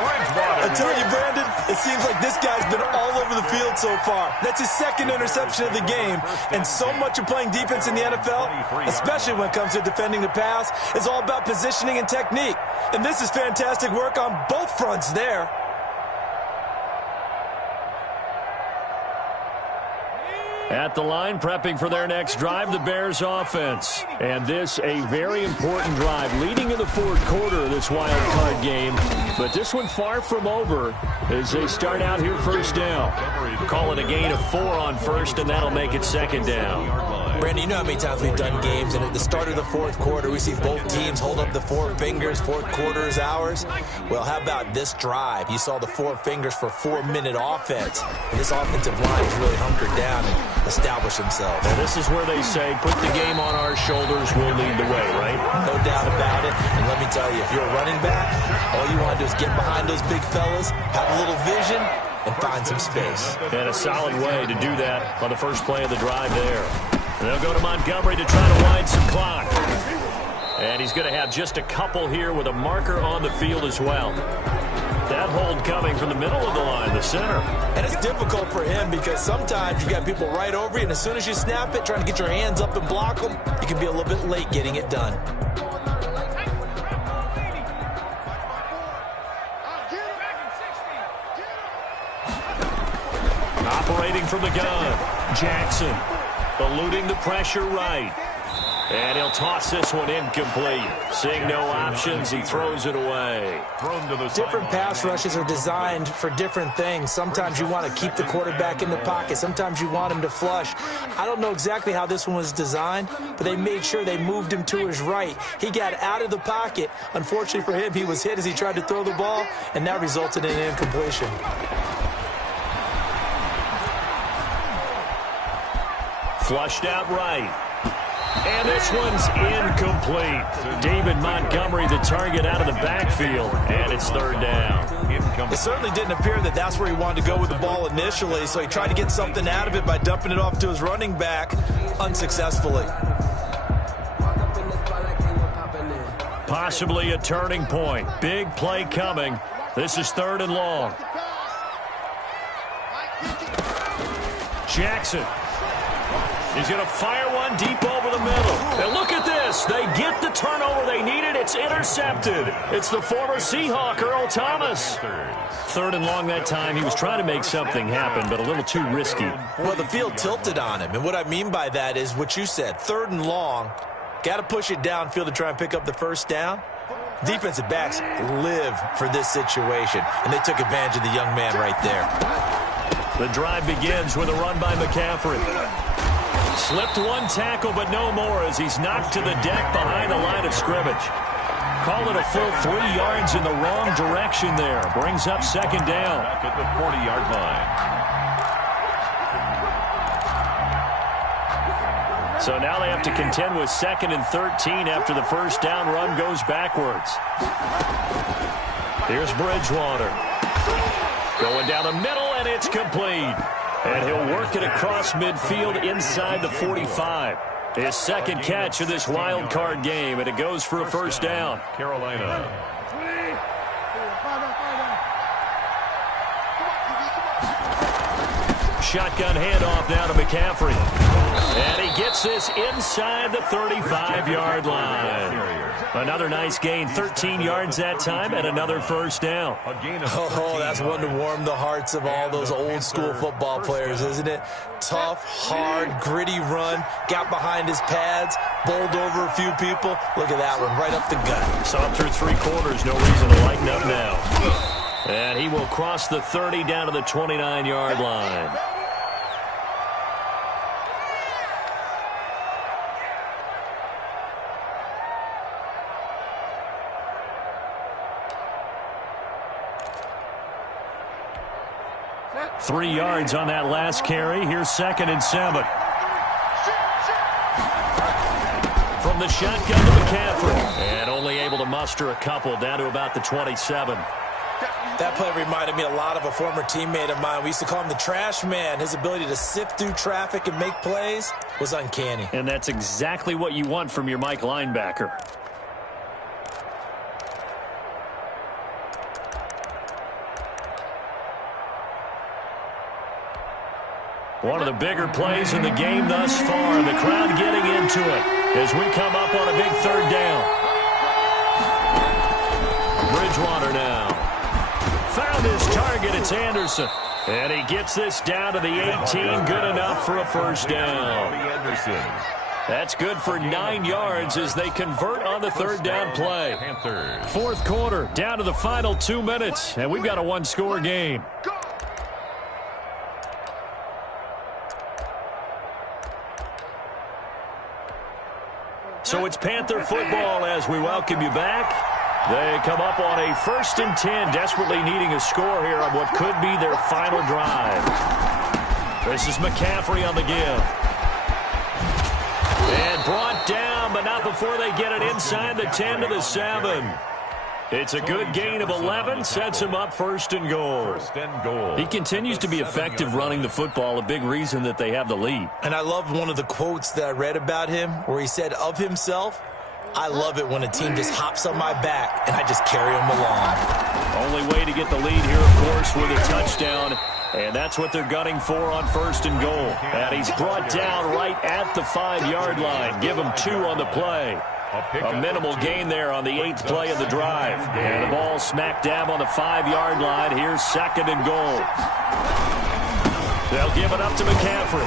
Bridgewater I tell you, Brandon, it seems like this guy's been all over the field so far. That's his second interception of the game, and so much of playing defense in the NFL, especially when it comes to defending the pass, is all about positioning and technique. And this is fantastic work on both fronts there. At the line, prepping for their next drive, the Bears offense. And this, a very important drive, leading in the fourth quarter of this wild card game. But this one far from over as they start out here first down. Call it a gain of 4 on first, and that'll make it second down. Brandon, you know how many times we've done games, and at the start of the fourth quarter, we see both teams hold up the 4 fingers, fourth quarter is ours. Well, how about this drive? You saw the 4 fingers for 4-minute offense, and this offensive line is really hunkered down and established themselves. Now, this is where they say, put the game on our shoulders, we'll lead the way, right? No doubt about it, and let me tell you, if you're a running back, all you want to do is get behind those big fellas, have a little vision, and find some space. And a solid way to do that on the first play of the drive there. And they'll go to Montgomery to try to wind some clock. And he's going to have just a couple here with a marker on the field as well. That hold coming from the middle of the line, the center. And it's difficult for him because sometimes you got people right over you, and as soon as you snap it, trying to get your hands up and block them, you can be a little bit late getting it done. Operating from the gun, Jackson. Eluding the pressure right. And he'll toss this one incomplete. Seeing no options, he throws it away. Different pass rushes are designed for different things. Sometimes you want to keep the quarterback in the pocket. Sometimes you want him to flush. I don't know exactly how this one was designed, but they made sure they moved him to his right. He got out of the pocket. Unfortunately for him, he was hit as he tried to throw the ball, and that resulted in an incompletion. Flushed out right. And this one's incomplete. David Montgomery, the target out of the backfield, and it's third down. It certainly didn't appear that that's where he wanted to go with the ball initially, so he tried to get something out of it by dumping it off to his running back unsuccessfully. Possibly a turning point. Big play coming. This is 3rd and long. Jackson. He's going to fire one deep over the middle. And look at this. They get the turnover they needed. It's intercepted. It's the former Seahawk, Earl Thomas. 3rd and long that time. He was trying to make something happen, but a little too risky. Well, the field tilted on him. And what I mean by that is what you said. 3rd and long. Got to push it downfield to try and pick up the first down. Defensive backs live for this situation, and they took advantage of the young man right there. The drive begins with a run by McCaffrey. Slipped one tackle, but no more as he's knocked to the deck behind the line of scrimmage. Call it a full 3 yards in the wrong direction there. Brings up second down. Back at the 40-yard line. So now they have to contend with 2nd and 13 after the first down run goes backwards. Here's Bridgewater. Going down the middle, and it's complete. And he'll work it across midfield inside the 45. His second catch of this wild card game, and it goes for a first down. Carolina. Shotgun handoff now to McCaffrey. And he gets this inside the 35-yard line. Another nice gain, 13 yards that time, and another first down. Oh, that's one to warm the hearts of all those old-school football players, isn't it? Tough, hard, gritty run, got behind his pads, bowled over a few people. Look at that one, right up the gut. Saw through 3 quarters, no reason to lighten up now. And he will cross the 30 down to the 29-yard line. Three yards on that last carry. Here's 2nd and 7. From the shotgun to McCaffrey. And only able to muster a couple down to about the 27. That play reminded me a lot of a former teammate of mine. We used to call him the trash man. His ability to sift through traffic and make plays was uncanny. And that's exactly what you want from your Mike linebacker. One of the bigger plays in the game thus far, and the crowd getting into it as we come up on a big third down. Bridgewater now. Found his target. It's Anderson. And he gets this down to the 18. Good enough for a first down. Anderson. That's good for 9 yards as they convert on the third down play. Panthers. Fourth quarter, down to the final 2 minutes, and we've got a one-score game. So it's Panther football as we welcome you back. They come up on a 1st and 10, desperately needing a score here on what could be their final drive. This is McCaffrey on the give. And brought down, but not before they get it inside the 10 to the 7. It's a good gain of 11, sets him up 1st and goal. 1st and goal. He continues to be effective running the football, a big reason that they have the lead. And I love one of the quotes that I read about him where he said of himself, "I love it when a team just hops on my back and I just carry them along." Only way to get the lead here, of course, with a touchdown. And that's what they're gunning for on 1st and goal. And he's brought down right at the 5-yard line. Give him 2 on the play. A minimal gain there on the 8th play of the drive. And the ball smack dab on the 5-yard line. Here's 2nd and goal. They'll give it up to McCaffrey.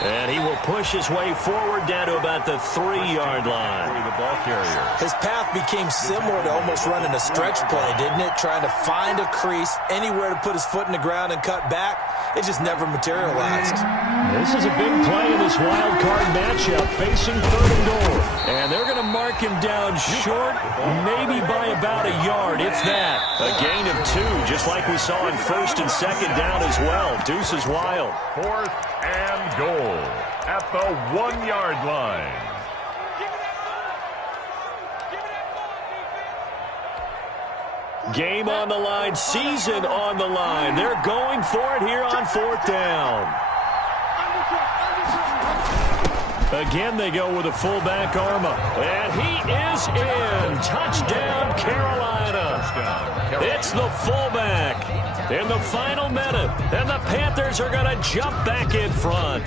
And he will push his way forward down to about the 3-yard line. The ball carrier. His path became similar to almost running a stretch play, didn't it? Trying to find a crease, anywhere to put his foot in the ground and cut back. It just never materialized. This is a big play in this wild card matchup, facing 3rd and goal. And they're going to mark him down short, maybe by about a yard, if that. A gain of 2, just like we saw in 1st and 2nd down as well. Deuce is wild. 4th and goal at the 1-yard line. Game on the line, season on the line. They're going for it here on 4th down. Again, they go with a fullback Arma. And he is in. Touchdown, Carolina. It's the fullback in the final minute. And the Panthers are going to jump back in front.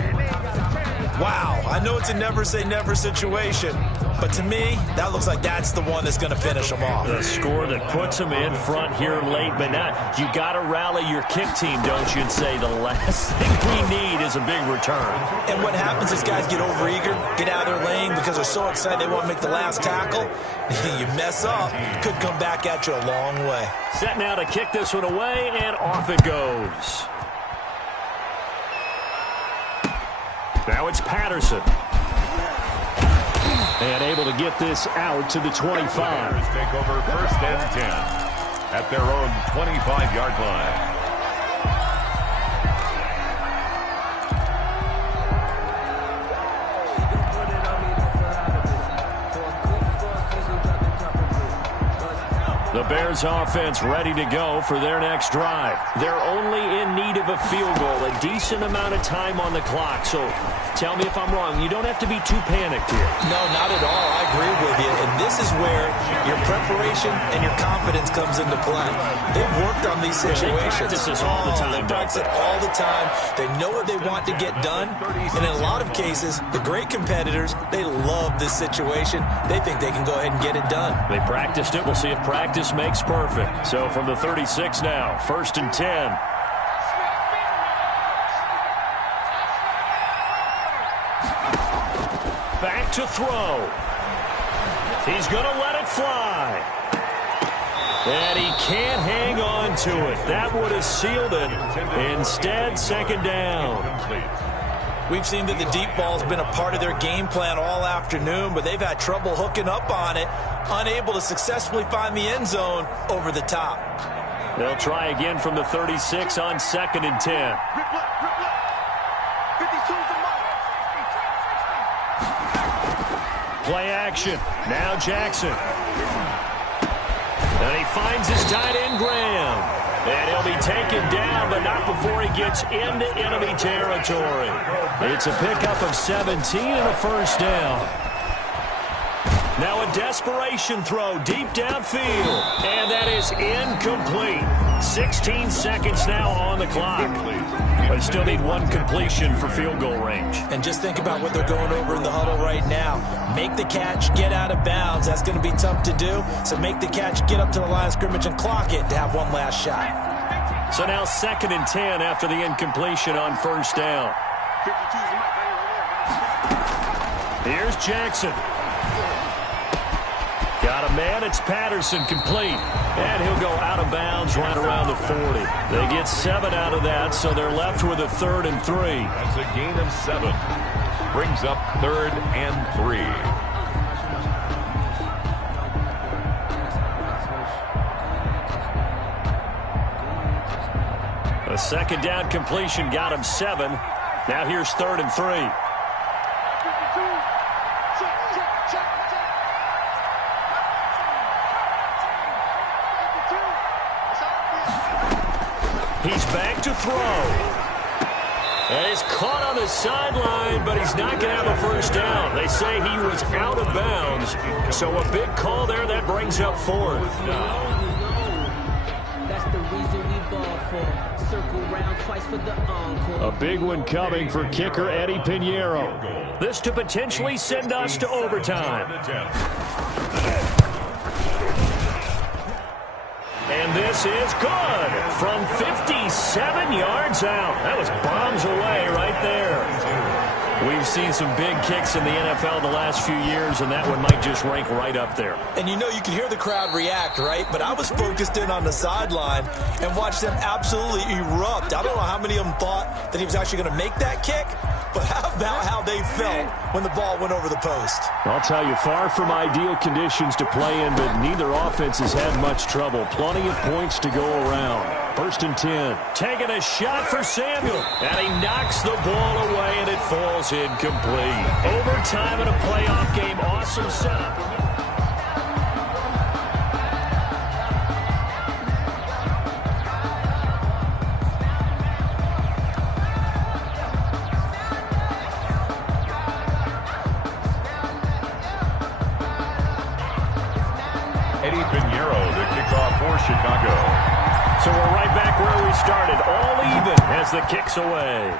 Wow, I know it's a never-say-never situation, but to me, that looks like that's the one that's going to finish them off. The score that puts them in front here late, but now you got to rally your kick team, don't you, and say the last thing we need is a big return. And what happens is guys get overeager, get out of their lane because they're so excited they want to make the last tackle. You mess up, could come back at you a long way. Set now to kick this one away, and off it goes. Now it's Patterson. And able to get this out to the 25. Take over 1st and 10 at their own 25-yard line. The Bears offense ready to go for their next drive. They're only in need of a field goal, a decent amount of time on the clock. So tell me if I'm wrong. You don't have to be too panicked here. No, not at all. I agree with you. And this is where your preparation and your confidence comes into play. They've worked on these situations. They practice this all the time. They practice it all the time. They know what they want to get done. And in a lot of cases, the great competitors, they love this situation. They think they can go ahead and get it done. They practiced it. We'll see if practice makes perfect. So from the 36 now, 1st and 10. Back to throw. He's going to let it fly. And he can't hang on to it. That would have sealed it. Instead, 2nd down. We've seen that the deep ball's been a part of their game plan all afternoon, but they've had trouble hooking up on it, unable to successfully find the end zone over the top. They'll try again from the 36 on 2nd and 10. Play action. Now Jackson. And he finds his tight end, Graham. And he'll be taken down, but not before he gets into enemy territory. It's a pickup of 17 and a first down. Now a desperation throw deep downfield. And that is incomplete. 16 seconds now on the clock. They still need one completion for field goal range. And just think about what they're going over in the huddle right now. Make the catch, get out of bounds. That's going to be tough to do. So make the catch, get up to the line of scrimmage, and clock it to have one last shot. So now 2nd and 10 after the incompletion on first down. Here's Jackson. Got a man. It's Patterson, complete. And he'll go out of bounds right around the 40. They get 7 out of that, so they're left with a 3rd and 3. That's a gain of 7. Brings up 3rd and 3. A 2nd down completion got him 7. Now here's 3rd and 3. He's back to throw. And he's caught on the sideline, but he's not going to have a first down. They say he was out of bounds. So a big call there. That brings up 4th. That's the reason we ball for. Circle round twice for the encore. A big one coming for kicker Eddie Pinheiro. This to potentially send us to overtime. And this is good from 57 yards out. That was bombs away right there. We've seen some big kicks in the NFL the last few years, and that one might just rank right up there. And you know, you can hear the crowd react, right? But I was focused in on the sideline and watched them absolutely erupt. I don't know how many of them thought that he was actually going to make that kick, but how about how they felt when the ball went over the post? I'll tell you, far from ideal conditions to play in, but neither offense has had much trouble. Plenty of points to go around. 1st and 10. Taking a shot for Samuel. And he knocks the ball away, and it falls incomplete. Overtime in a playoff game. Awesome setup. Eddie Pinheiro, the kickoff for Chicago. So we're right back where we started. All even as the kick's away.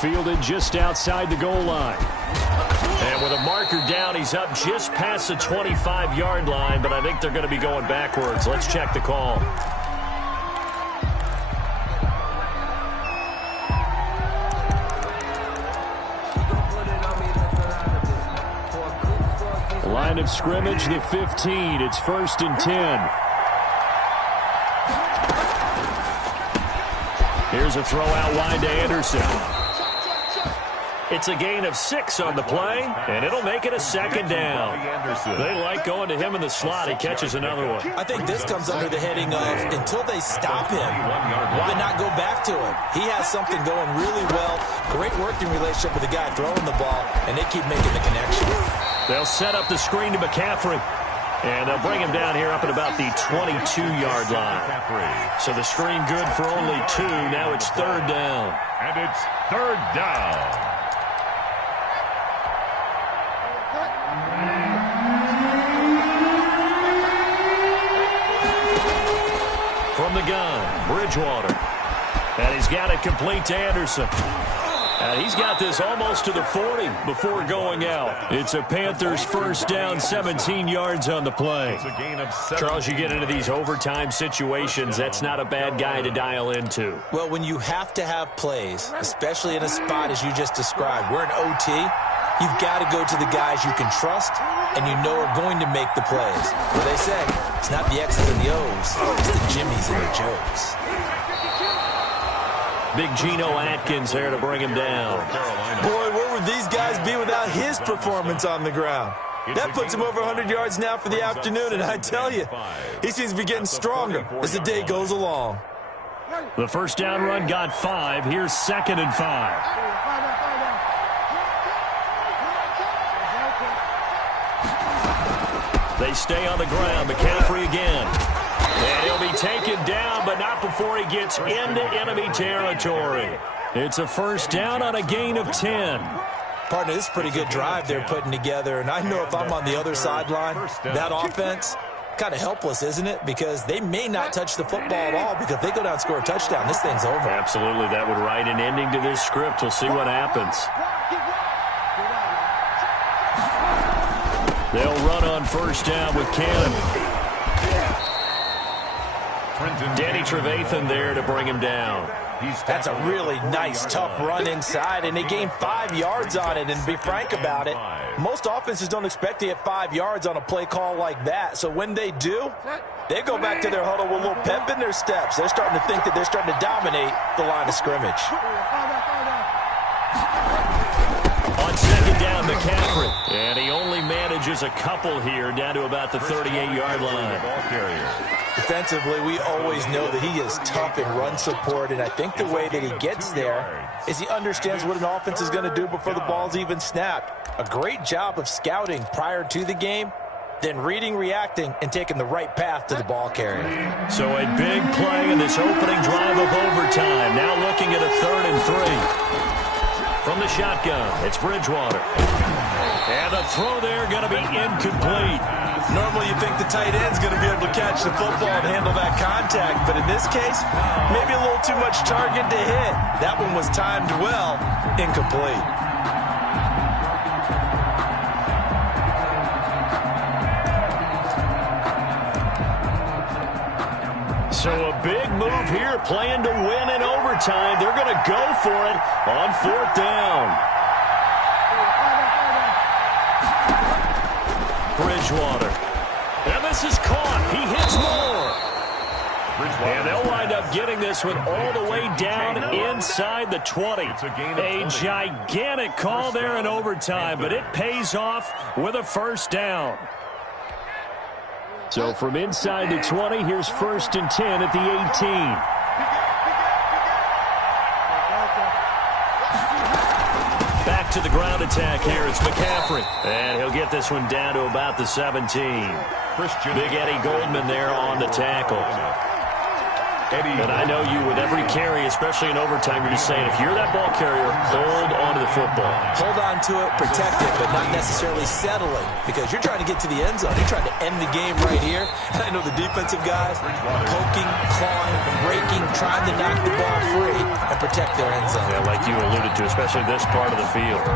Fielded just outside the goal line. And with a marker down, he's up just past the 25-yard line, but I think they're going to be going backwards. Let's check the call. Line of scrimmage, the 15. It's 1st and 10. Here's a throw out wide to Anderson. It's a gain of 6 on the play, and it'll make it a 2nd down. They like going to him in the slot. He catches another one. I think this comes under the heading of until they stop him, why not go back to him? He has something going really well. Great working relationship with the guy throwing the ball, and they keep making the connection. They'll set up the screen to McCaffrey. And they'll bring him down here up at about the 22-yard line. So the screen good for only 2. Now it's 3rd down. And it's 3rd down. From the gun, Bridgewater. And he's got it complete to Anderson. And he's got this almost to the 40 before going out. It's a Panthers 1st down, 17 yards on the play. It's a gain of 7. Charles, you get into these overtime situations, that's not a bad guy to dial into. Well, when you have to have plays, especially in a spot as you just described, we're in OT, you've got to go to the guys you can trust and you know are going to make the plays. What they say, it's not the X's and the O's, it's the Jimmies and the Joes. Big Geno Atkins there to bring him down. Boy, where would these guys be without his performance on the ground? That puts him over 100 yards now for the afternoon, and I tell you, he seems to be getting stronger as the day goes along. The 1st down run got 5. Here's 2nd and 5. They stay on the ground. McCaffrey again. And he'll be taken down, but not before he gets into enemy territory. It's a 1st down on a gain of 10. Partner, this is a pretty good drive they're putting together, and I know if I'm on the other sideline, that offense, kind of helpless, isn't it? Because they may not touch the football at all, because if they go down and score a touchdown, this thing's over. Absolutely. That would write an ending to this script. We'll see what happens. They'll run on first down with Cannon. Danny Trevathan there to bring him down. That's a really nice, tough run inside, and they gained 5 yards on it. And to be frank about it, most offenses don't expect to get 5 yards on a play call like that. So when they do, they go back to their huddle with a little pep in their steps. They're starting to think that they're starting to dominate the line of scrimmage. On second down, McCaffrey. And he only manages a couple here, down to about the 38-yard line. Defensively, we always know that he is tough in run support, and I think the way that he gets there is he understands what an offense is going to do before the ball's even snapped. A great job of scouting prior to the game, then reading, reacting, and taking the right path to the ball carrier. So a big play in this opening drive of overtime. Now looking at a 3rd and 3. From the shotgun, it's Bridgewater. And the throw there going to be incomplete. Normally you think the tight end's going to be able to catch the football and handle that contact, but in this case, maybe a little too much target to hit. That one was timed well, incomplete. So a big move here, playing to win in overtime. They're going to go for it on 4th down. Bridgewater. And this is caught. He hits more. And they'll wind up getting this one all the way down inside the 20. A gigantic call there in overtime, but it pays off with a 1st down. So from inside the 20, here's 1st and 10 at the 18. Back to the ground attack here. It's McCaffrey. And he'll get this one down to about the 17. Big Eddie Goldman there on the tackle. And I know you, with every carry, especially in overtime, you're just saying, if you're that ball carrier, hold on to the football. Hold on to it, protect it, but not necessarily settling, because you're trying to get to the end zone. You're trying to end the game right here. And I know the defensive guys poking, clawing, breaking, trying to knock the ball free and protect their end zone. Yeah, like you alluded to, especially this part of the field.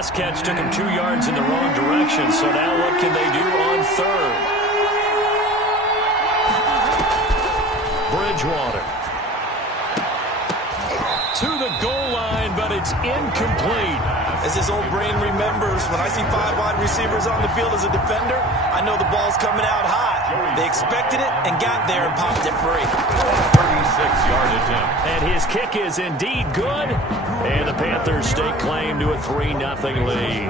Last catch took him 2 yards in the wrong direction, so now what can they do on 3rd? Bridgewater. To the goal line, but it's incomplete. As his old brain remembers, when I see 5 wide receivers on the field as a defender, I know the ball's coming out hot. They expected it and got there and popped it free. 36-yard attempt. And his kick is indeed good. And the Panthers stake claim to a 3-0 lead.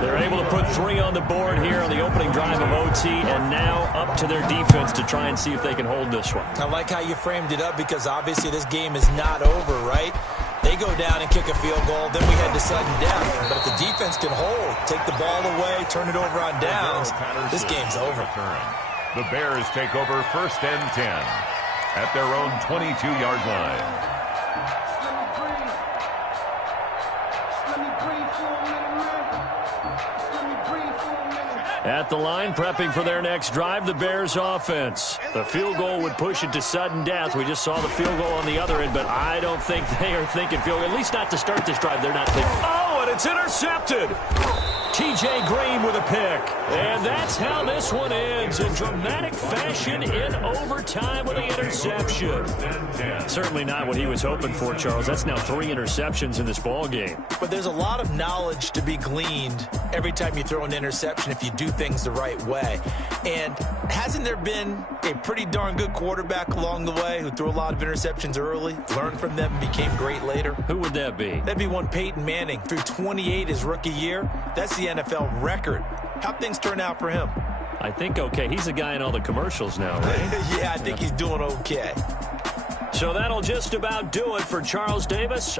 They're able to put 3 on the board here on the opening drive of OT, and now up to their defense to try and see if they can hold this one. I like how you framed it up, because obviously this game is not over, right? They go down and kick a field goal, then we head to sudden death. But if the defense can hold, take the ball away, turn it over on downs, this game's over. The Bears take over 1st and 10 at their own 22-yard line. At the line, prepping for their next drive, the Bears offense. The field goal would push it to sudden death. We just saw the field goal on the other end, but I don't think they are thinking field goal. At least not to start this drive. They're not thinking. Oh, and it's intercepted. TJ Green with a pick. And that's how this one ends, in dramatic fashion in overtime with the interception. Certainly not what he was hoping for, Charles. That's now 3 interceptions in this ball game. But there's a lot of knowledge to be gleaned every time you throw an interception if you do things the right way. And hasn't there been a pretty darn good quarterback along the way who threw a lot of interceptions early, learned from them, became great later? Who would that be? That'd be one Peyton Manning. Threw 28 his rookie year. That's the NFL record. How'd things turn out for him? I think okay. He's a guy in all the commercials now, right? Yeah, I think he's doing okay. So that'll just about do it for Charles Davis.